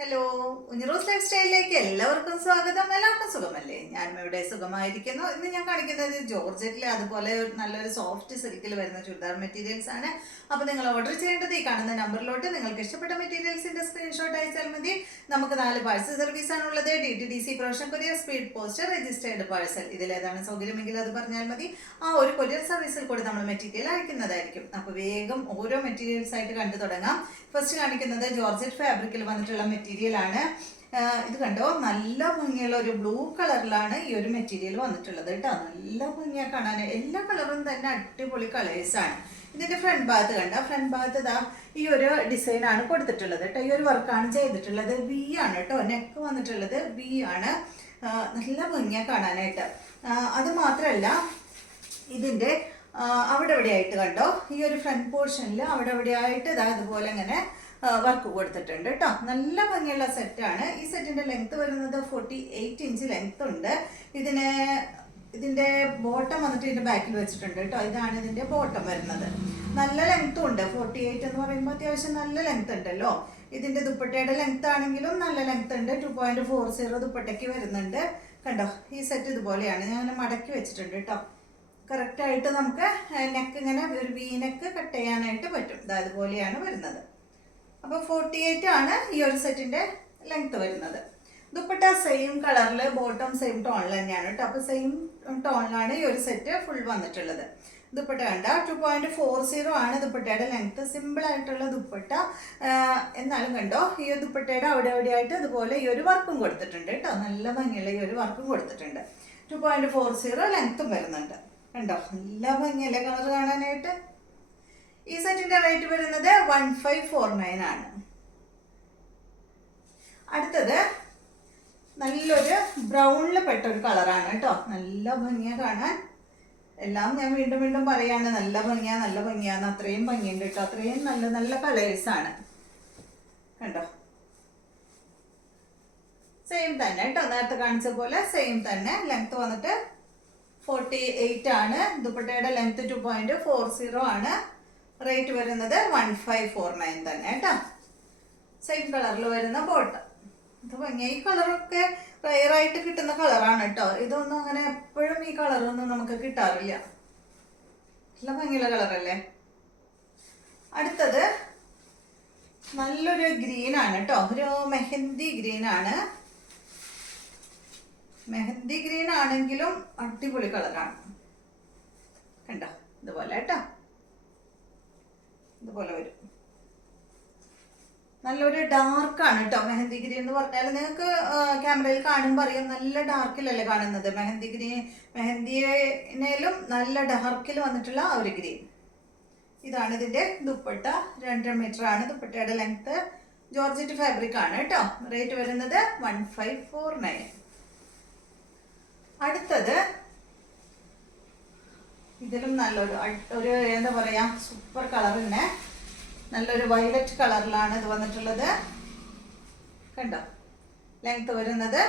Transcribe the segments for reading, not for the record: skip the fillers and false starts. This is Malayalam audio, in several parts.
ഹലോ, ഉഞ്ഞിറോസ് ലൈഫ് സ്റ്റൈലിലേക്ക് എല്ലാവർക്കും സ്വാഗതം. എല്ലാവർക്കും സുഖമല്ലേ? ഞാനും ഇവിടെ സുഖമായിരിക്കുന്നു. ഇന്ന് ഞാൻ കാണിക്കുന്നത് ജോർജറ്റിൽ അതുപോലെ നല്ലൊരു സോഫ്റ്റ് സിൽക്കിൽ വരുന്ന ചുരിദാർ മെറ്റീരിയൽസ് ആണ്. അപ്പോൾ നിങ്ങൾ ഓർഡർ ചെയ്യേണ്ടത് ഈ കാണുന്ന നമ്പറിലോട്ട് നിങ്ങൾക്ക് ഇഷ്ടപ്പെട്ട മെറ്റീരിയൽസിന്റെ സ്ക്രീൻഷോട്ട് അയച്ചാൽ മതി. നമുക്ക് 4 പാഴ്സൽ സർവീസ് ആണുള്ളത്. DTDC, profession courier, speed post, registered parcel. ഇതിലേതാണ് സൗകര്യമെങ്കിൽ അത് പറഞ്ഞാൽ മതി. ആ ഒരു കൊറിയർ സർവീസിൽ കൂടി നമ്മൾ മെറ്റീരിയൽ അയക്കുന്നതായിരിക്കും. അപ്പോൾ വേഗം ഓരോ മെറ്റീരിയൽസ് ആയിട്ട് കണ്ടു തുടങ്ങാം. ഫസ്റ്റ് കാണിക്കുന്നത് ജോർജറ്റ് ഫാബ്രിക്കിൽ വന്നിട്ടുള്ള മെറ്റീരിയൽ ആണ്. ഇത് കണ്ടോ, നല്ല ഭംഗിയുള്ള ഒരു ബ്ലൂ കളറിലാണ് ഈ ഒരു മെറ്റീരിയൽ വന്നിട്ടുള്ളത് കേട്ടോ. നല്ല ഭംഗിയാ കാണാൻ. എല്ലാ കളറും തന്നെ അടിപൊളി കളേഴ്സ് ആണ്. ഇതിന്റെ ഫ്രണ്ട് ഭാഗത്ത് കണ്ട, ഫ്രണ്ട് ഭാഗത്ത് ഇതാ ഈ ഒരു ഡിസൈൻ ആണ് കൊടുത്തിട്ടുള്ളത് കേട്ടോ. ഈ ഒരു വർക്കാണ് ചെയ്തിട്ടുള്ളത്. വി ആണ് കേട്ടോ, നെക്ക് വന്നിട്ടുള്ളത് വി ആണ്. നല്ല ഭംഗിയാ കാണാനായിട്ട്. അത് മാത്രല്ല ഇതിന്റെ അവിടെ എവിടെയായിട്ട് കണ്ടോ, ഈ ഒരു ഫ്രണ്ട് പോർഷനിൽ അവിടെ എവിടെയായിട്ട് ഇതാ ഇതുപോലെ ഇങ്ങനെ വർക്ക് കൊടുത്തിട്ടുണ്ട് കേട്ടോ. നല്ല ഭംഗിയുള്ള സെറ്റാണ്. ഈ സെറ്റിന്റെ ലെങ്ത് വരുന്നത് 48 ഇഞ്ച് ലെങ്ത് ഉണ്ട്. ഇതിന്റെ ബോട്ടം വന്നിട്ട് ഇതിന്റെ ബാക്കിൽ വെച്ചിട്ടുണ്ട് കേട്ടോ. ഇതാണ് ഇതിന്റെ ബോട്ടം വരുന്നത്. നല്ല ലെങ്ത്തും ഉണ്ട്. 48 എന്ന് പറയുമ്പോൾ അത്യാവശ്യം നല്ല ലെങ്ത് ഉണ്ടല്ലോ. ഇതിന്റെ ദുപ്പട്ടയുടെ ലെങ്ത് ആണെങ്കിലും നല്ല ലെങ്ത് ഉണ്ട്. 2.40 ദുപ്പട്ടയ്ക്ക് വരുന്നുണ്ട്. കണ്ടോ, ഈ സെറ്റ് ഇതുപോലെയാണ്. ഞാൻ മടക്കി വെച്ചിട്ടുണ്ട് കേട്ടോ. കറക്റ്റായിട്ട് നമുക്ക് നെക്ക് ഇങ്ങനെ ഒരു വി നെക്ക് കട്ട് ചെയ്യാനായിട്ട് പറ്റും. അതുപോലെയാണ് വരുന്നത്. അപ്പോൾ 48 ആണ് ഈ ഒരു സെറ്റിന്റെ ലെങ്ത് വരുന്നത്. ദുപ്പട്ട സെയിം കളറിൽ, ബോട്ടം സെയിം ടോണിൽ തന്നെയാണ് കേട്ടോ. അപ്പോൾ സെയിം ടോണിലാണ് ഈ ഒരു സെറ്റ് ഫുൾ വന്നിട്ടുള്ളത്. ദുപ്പട്ട കണ്ട 2.40 ആണ് ദുപ്പട്ടയുടെ ലെങ്ത്. സിമ്പിൾ ആയിട്ടുള്ള ദുപ്പട്ട. എന്നാലും കണ്ടോ, ഈ ദുപ്പട്ടയുടെ അവിടെ എവിടെയായിട്ട് ഇതുപോലെ ഈ ഒരു വർക്കും കൊടുത്തിട്ടുണ്ട് കേട്ടോ. നല്ല ഭംഗിയുള്ള ഈ ഒരു വർക്കും കൊടുത്തിട്ടുണ്ട്. 2.40 ലെങ്ത്തും വരുന്നുണ്ട്. കണ്ടോ, നല്ല ഭംഗിയല്ലേ കളർ കാണാനായിട്ട്. ഈ സെറ്റിന്റെ റേറ്റ് വരുന്നത് 1549 ആണ്. അടുത്തത് നല്ലൊരു ബ്രൗണിൽ പെട്ട ഒരു കളറാണ് കേട്ടോ. നല്ല ഭംഗിയാ കാണാൻ. എല്ലാം ഞാൻ വീണ്ടും വീണ്ടും പറയാണ്, നല്ല ഭംഗിയാന്ന്. അത്രയും ഭംഗിയുണ്ട് കേട്ടോ. അത്രയും നല്ല നല്ല കളേഴ്സ് ആണ്. കണ്ടോ, സെയിം തന്നെ കേട്ടോ. നേരത്തെ കാണിച്ച പോലെ സെയിം തന്നെ. ലെങ്ത് വന്നിട്ട് 48 ആണ്. ദുപ്പട്ടയുടെ ലെങ്ത് 2.40 ആണ്. റേറ്റ് വരുന്നത് 1549 തന്നെ കേട്ടോ. സെയിം കളറിൽ വരുന്ന ബോട്ടം. ഇത് ഭംഗിയ. ഈ കളറൊക്കെ റയറായിട്ട് കിട്ടുന്ന കളറാണ് കേട്ടോ. ഇതൊന്നും അങ്ങനെ എപ്പോഴും ഈ കളറൊന്നും നമുക്ക് കിട്ടാറില്ല. നല്ല ഭംഗിയുള്ള കളറല്ലേ. അടുത്തത് നല്ലൊരു ഗ്രീൻ ആണ് കേട്ടോ. ഒരു മെഹന്തി ഗ്രീൻ ആണ്. മെഹന്തി ഗ്രീൻ ആണെങ്കിലും അടിപൊളി കളറാണ്. കണ്ടോ, ഇതുപോലെ കേട്ടോ. ഇതുപോലെ വരും. നല്ലൊരു ഡാർക്കാണ് കേട്ടോ. മെഹന്തി ഗ്രീൻ എന്ന് പറഞ്ഞാൽ നിങ്ങൾക്ക് ക്യാമറയിൽ കാണുമ്പോൾ അറിയാം, നല്ല ഡാർക്കിലല്ലേ കാണുന്നത്. മെഹന്തിയിലും നല്ല ഡാർക്കിൽ വന്നിട്ടുള്ള ഒരു ഗ്രീൻ. ഇതാണ് ഇതിന്റെ ദുപ്പട്ട. 2.5 മീറ്റർ ആണ് ദുപ്പട്ടയുടെ ലെങ്ത്. ജോർജറ്റ് ഫാബ്രിക് ആണ് കേട്ടോ. റേറ്റ് വരുന്നത് 1549. അടുത്തത് ഇതിലും നല്ലൊരു എന്താ പറയാ, സൂപ്പർ കളറിന് നല്ലൊരു വയലറ്റ് കളറിലാണ് ഇത് വന്നിട്ടുള്ളത്. കണ്ടോ, ലെങ്ത് വരുന്നത്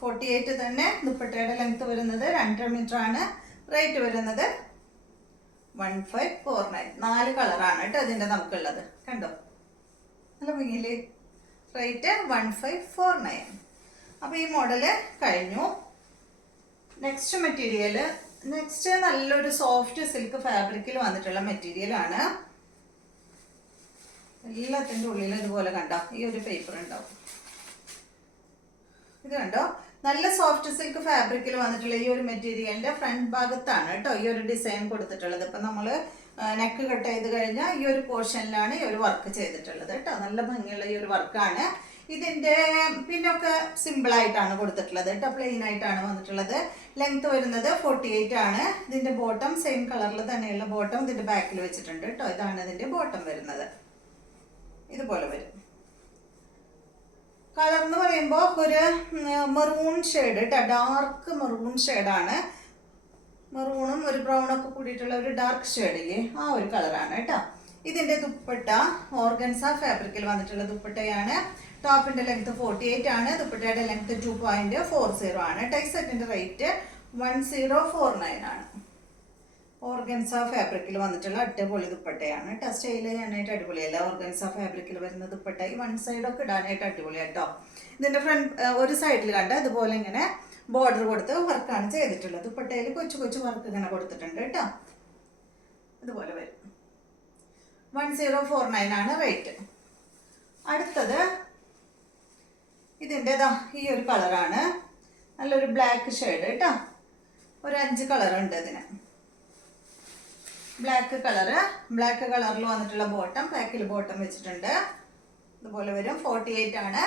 48 തന്നെ. ദുപ്പട്ടയുടെ ലെങ്ത് വരുന്നത് 2.5 മീറ്റർ ആണ്. റേറ്റ് വരുന്നത് 1549. 4 കളറാണ് കേട്ടോ ഇതിന്റെ നമുക്കുള്ളത്. കണ്ടോ, നല്ല ഭംഗിയില്ലേ. റേറ്റ് 1549. അപ്പോൾ ഈ മോഡല് കഴിഞ്ഞു. നെക്സ്റ്റ് മെറ്റീരിയൽ, നെക്സ്റ്റ് നല്ലൊരു സോഫ്റ്റ് സിൽക്ക് ഫാബ്രിക്കിൽ വന്നിട്ടുള്ള മെറ്റീരിയൽ ആണ്. എല്ലാത്തിൻ്റെ ഉള്ളിൽ ഇതുപോലെ കണ്ടോ ഈ ഒരു പേപ്പർ ഉണ്ടാവും. ഇത് കണ്ടോ, നല്ല സോഫ്റ്റ് സിൽക്ക് ഫാബ്രിക്കിൽ വന്നിട്ടുള്ള ഈ ഒരു മെറ്റീരിയലിന്റെ ഫ്രണ്ട് ഭാഗത്താണ് കേട്ടോ ഈ ഒരു ഡിസൈൻ കൊടുത്തിട്ടുള്ളത്. ഇപ്പം നമ്മൾ നെക്ക് കട്ട് ചെയ്ത് കഴിഞ്ഞാൽ ഈ ഒരു പോർഷനിലാണ് ഈ ഒരു വർക്ക് ചെയ്തിട്ടുള്ളത് കേട്ടോ. നല്ല ഭംഗിയുള്ള ഈ ഒരു വർക്കാണ്. ഇതിന്റെ പിന്നൊക്കെ സിമ്പിൾ ആയിട്ടാണ് കൊടുത്തിട്ടുള്ളത് കേട്ടോ. പ്ലെയിൻ ആയിട്ടാണ് വന്നിട്ടുള്ളത്. ലെങ്ത് വരുന്നത് 48 ആണ്. ഇതിന്റെ ബോട്ടം സെയിം കളറിൽ തന്നെയുള്ള ബോട്ടം ഇതിന്റെ ബാക്കിൽ വെച്ചിട്ടുണ്ട് കേട്ടോ. ഇതാണ് ഇതിന്റെ ബോട്ടം വരുന്നത്. ഇതുപോലെ വരും. കളർ എന്ന് പറയുമ്പോൾ ഒരു മെറൂൺ ഷെയ്ഡ് കേട്ടോ. ഡാർക്ക് മെറൂൺ ഷെയ്ഡാണ്. മെറൂണും ഒരു ബ്രൗണൊക്കെ കൂടിയിട്ടുള്ള ഒരു ഡാർക്ക് ഷെയ്ഡില്ലേ, ആ ഒരു കളറാണ് കേട്ടോ. ഇതിന്റെ ദുപ്പട്ട ഓർഗൻസ ഫാബ്രിക്കിൽ വന്നിട്ടുള്ള ദുപ്പട്ടയാണ്. ടോപ്പിന്റെ ലെങ്ത് 48 ആണ്. ദുപ്പട്ടയുടെ ലെങ്ത് 2.40 ആണ്. ടൈ സെറ്റിന്റെ റേറ്റ് 1049 ആണ്. ഓർഗൻസ ഫാബ്രിക്കിൽ വന്നിട്ടുള്ള അടിപൊളി ദുപ്പട്ടയാണ് കേട്ടോ. സ്റ്റൈൽ ചെയ്യാനായിട്ട് അടിപൊളിയല്ല. ഓർഗൻസ ഫാബ്രിക്കിൽ വരുന്ന ദുപ്പട്ട ഈ വൺ സൈഡൊക്കെ ഇടാനായിട്ട് അടിപൊളിയാണ് കേട്ടോ. ഇതിൻ്റെ ഒരു സൈഡിൽ കണ്ട അതുപോലെ ഇങ്ങനെ ബോർഡർ കൊടുത്ത് വർക്കാണ് ചെയ്തിട്ടുള്ളത്. ദുപ്പട്ടയിൽ കൊച്ചു കൊച്ചു വർക്ക് ഇങ്ങനെ കൊടുത്തിട്ടുണ്ട് കേട്ടോ. ഇതുപോലെ വരും. 1049 ആണ് റേറ്റ്. അടുത്തത് ഇതിൻ്റെതാ ഈ ഒരു കളറാണ്. നല്ലൊരു ബ്ലാക്ക് ഷെയ്ഡ് കേട്ടോ. ഒരു 5 കളറുണ്ട് ഇതിന്. ബ്ലാക്ക് കളറിൽ വന്നിട്ടുള്ള ബോട്ടം, ബാക്കിൽ ബോട്ടം വെച്ചിട്ടുണ്ട്. ഇതുപോലെ വരും. 48 ആണ്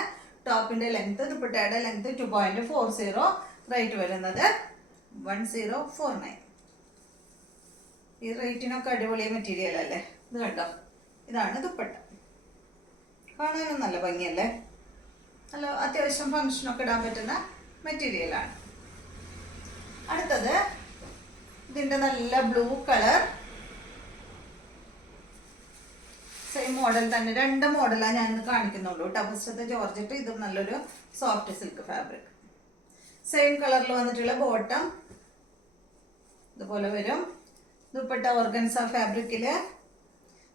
ടോപ്പിൻ്റെ ലെങ്ത്. ദുപ്പട്ടയുടെ ലെങ്ത് 2.40. റേറ്റ് വരുന്നത് 1049. ഈ റേറ്റിനൊക്കെ അടിപൊളി മെറ്റീരിയൽ അല്ലേ. ഇത് കണ്ടോ, ഇതാണ് ദുപ്പട്ട. കാണാനും നല്ല ഭംഗിയല്ലേ. നല്ല അത്യാവശ്യം ഫങ്ഷനൊക്കെ ഇടാൻ പറ്റുന്ന മെറ്റീരിയലാണ്. അടുത്തത് ഇതിൻ്റെ നല്ല ബ്ലൂ കളർ. സെയിം മോഡൽ തന്നെ 2 മോഡലാണ് ഞാൻ കാണിക്കുന്നുള്ളൂ കേട്ടോ. ഫസ്റ്റത്തെ ജോർജറ്റ്, ഇതും നല്ലൊരു സോഫ്റ്റ് സിൽക്ക് ഫാബ്രിക്. സെയിം കളറിൽ വന്നിട്ടുള്ള ബോട്ടം ഇതുപോലെ വരും. ദുപ്പട്ട ഓർഗൻസ ഫാബ്രിക്കില്.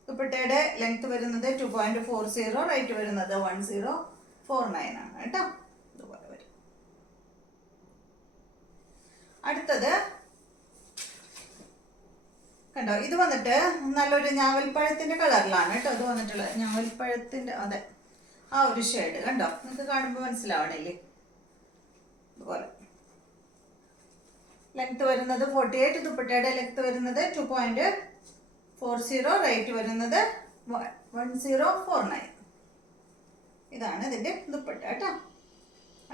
ദുപ്പട്ടയുടെ ലെങ്ത് വരുന്നത് 2.40. റേറ്റ് വരുന്നത് 1049 ആണ് കേട്ടോ. ഇതുപോലെ വരും. അടുത്തത് കണ്ടോ, ഇത് വന്നിട്ട് നല്ലൊരു ഞാവൽപ്പഴത്തിന്റെ കളറിലാണ് കേട്ടോ. ഇത് വന്നിട്ടുള്ള ഞാവൽപ്പഴത്തിന്റെ അതെ ആ ഒരു ഷെയ്ഡ് കണ്ടോ, നിങ്ങൾക്ക് കാണുമ്പോൾ മനസ്സിലാവണില്ലേ. ഇതുപോലെ ലെങ്ത് വരുന്നത് 48. ദുപ്പട്ടയുടെ ലെങ്ത് വരുന്നത് 2.40. റേറ്റ് വരുന്നത് 1049. ഇതാണ് ഇതിന്റെ ദുപ്പട്ട കേട്ടോ.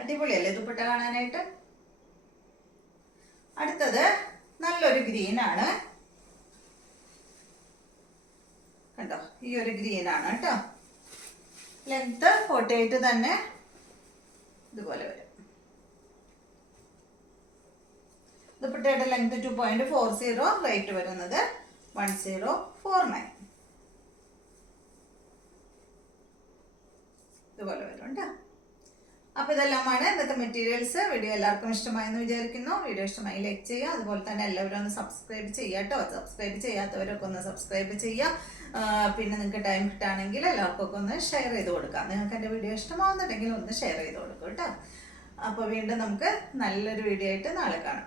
അടിപൊളിയല്ലേ ദുപ്പട്ട കാണാനായിട്ട്. അടുത്തത് നല്ലൊരു ഗ്രീൻ ആണ് കണ്ടോ. ഈ ഒരു ഗ്രീൻ ആണ് കേട്ടോ. ലെങ്ത് 48 തന്നെ. ഇതുപോലെ വരും. ദുപ്പട്ടയുടെ ലെങ്ത് 2.40. റേറ്റ് വരുന്നത് 1049. ഇതുപോലെ വരും കേട്ടോ. അപ്പോൾ ഇതെല്ലാമാണ് ഇന്നത്തെ മെറ്റീരിയൽസ്. വീഡിയോ എല്ലാവർക്കും ഇഷ്ടമായെന്ന് വിചാരിക്കുന്നു. വീഡിയോ ഇഷ്ടമായി ലൈക്ക് ചെയ്യുക. അതുപോലെ തന്നെ എല്ലാവരും ഒന്ന് സബ്സ്ക്രൈബ് ചെയ്യുക കേട്ടോ. സബ്സ്ക്രൈബ് ചെയ്യാത്തവരൊക്കെ ഒന്ന് സബ്സ്ക്രൈബ് ചെയ്യുക. പിന്നെ നിങ്ങൾക്ക് ടൈം കിട്ടുകയാണെങ്കിൽ എല്ലാവർക്കൊക്കെ ഒന്ന് ഷെയർ ചെയ്ത് കൊടുക്കാം. നിങ്ങൾക്ക് എൻ്റെ വീഡിയോ ഇഷ്ടമാവുന്നുണ്ടെങ്കിൽ ഒന്ന് ഷെയർ ചെയ്ത് കൊടുക്കും കേട്ടോ. അപ്പോൾ വീണ്ടും നമുക്ക് നല്ലൊരു വീഡിയോ ആയിട്ട് നാളെ കാണാം.